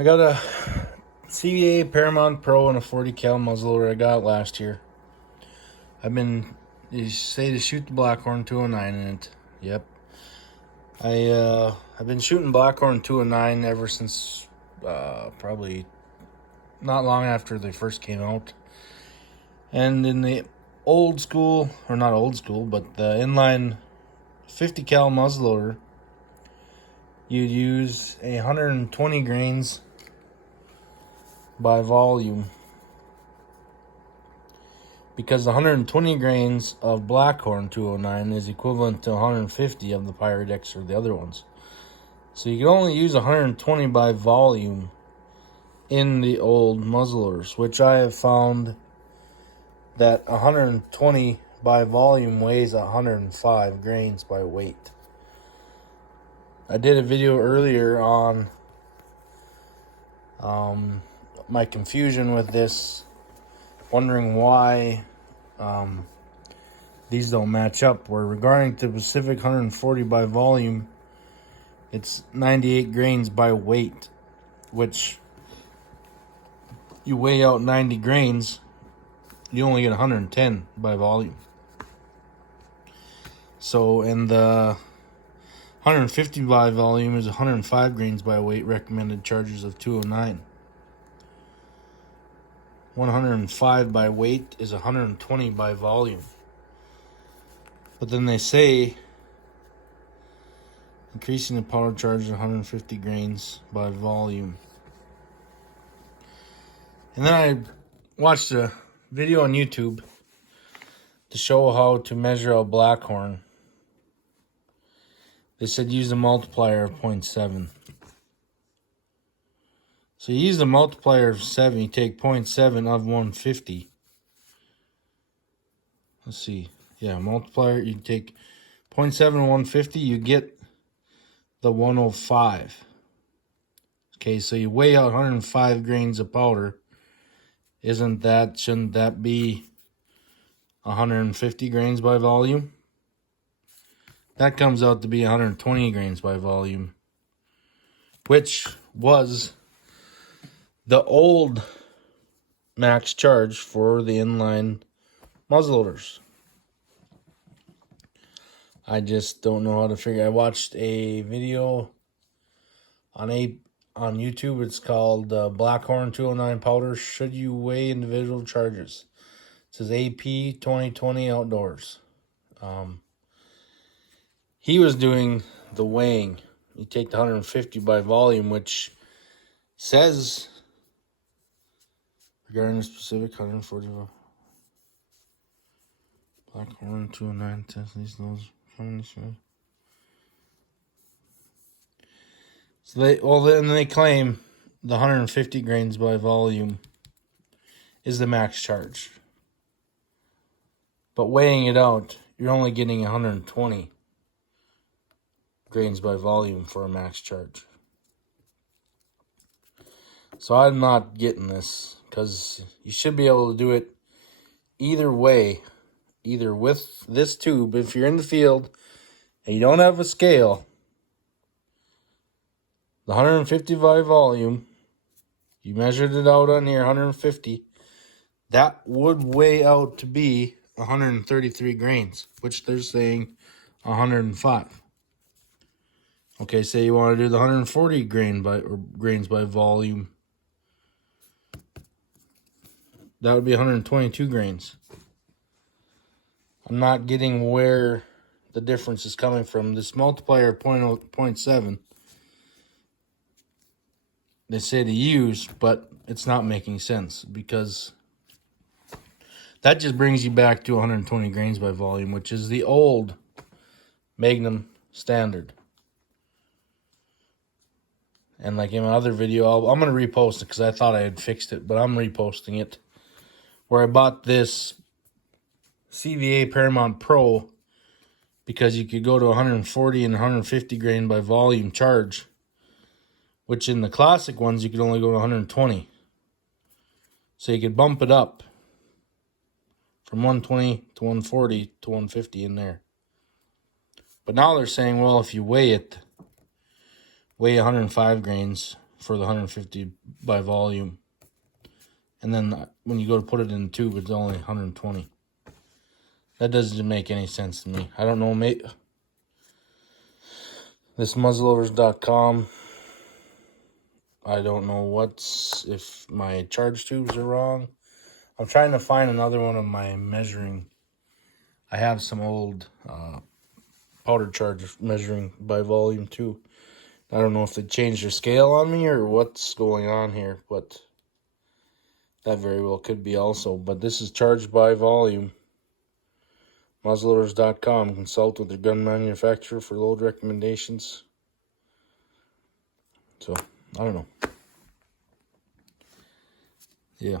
I got a CVA Paramount Pro and a 40 cal muzzleloader I got last year. You say to shoot the Blackhorn 209 in it. Yep. I've been shooting Blackhorn 209 ever since probably not long after they first came out. And in the old school, or not old school, but the inline 50 cal muzzleloader, you'd use 120 grains by volume, because 120 grains of Blackhorn 209 is equivalent to 150 of the Pyrex or the other ones. So you can only use 120 by volume in the old muzzleloaders, which I have found that 120 by volume weighs 105 grains by weight. I did a video earlier on my confusion with this, wondering why these don't match up. Where regarding to Pacific 140 by volume, it's 98 grains by weight, which you weigh out 90 grains, you only get 110 by volume. So in the 150 by volume is 105 grains by weight, recommended charges of 209. 105 by weight is 120 by volume. But then they say increasing the power charge to 150 grains by volume. And then I watched a video on YouTube to show how to measure a Blackhorn. They said use a multiplier of 0.7. So you use the multiplier of 7, you take 0.7 of 150. Let's see. Yeah, multiplier, you take 0.7 of 150, you get the 105. Okay, so you weigh out 105 grains of powder. Shouldn't that be 150 grains by volume? That comes out to be 120 grains by volume, which was the old max charge for the inline muzzleloaders. I just don't know how to figure. I watched a video on YouTube. It's called Blackhorn 209 powder. Should you weigh individual charges? It says AP 2020 outdoors. He was doing the weighing. You take the 150 by volume, which says regarding the specific 140 Blackhorn 209 test these those coming this way. So they claim the 150 grains by volume is the max charge. But weighing it out, you're only getting 120 grains by volume for a max charge. So I'm not getting this, because you should be able to do it either way, either with this tube. If you're in the field and you don't have a scale, the 150 by volume, you measured it out on here, 150, that would weigh out to be 133 grains, which they're saying 105. Okay, say you want to do the 140 grains by volume. That would be 122 grains. I'm not getting where the difference is coming from. This multiplier of 0.7, they say to use, but it's not making sense, because that just brings you back to 120 grains by volume, which is the old Magnum standard. And like in my other video, I'm going to repost it because I thought I had fixed it, but I'm reposting it, where I bought this CVA Paramount Pro because you could go to 140 and 150 grain by volume charge, which in the classic ones you could only go to 120. So you could bump it up from 120 to 140 to 150 in there. But now they're saying, well, if you weigh 105 grains, for the 150 by volume. And then when you go to put it in the tube, it's only 120. That doesn't make any sense to me. I don't know, mate. This muzzleloaders.com. I don't know if my charge tubes are wrong. I'm trying to find another one of my measuring. I have some old powder charge measuring by volume too. I don't know if they changed their scale on me or what's going on here, but that very well could be also. But this is charged by volume. Muzzleloaders.com. Consult with your gun manufacturer for load recommendations. So, I don't know. Yeah.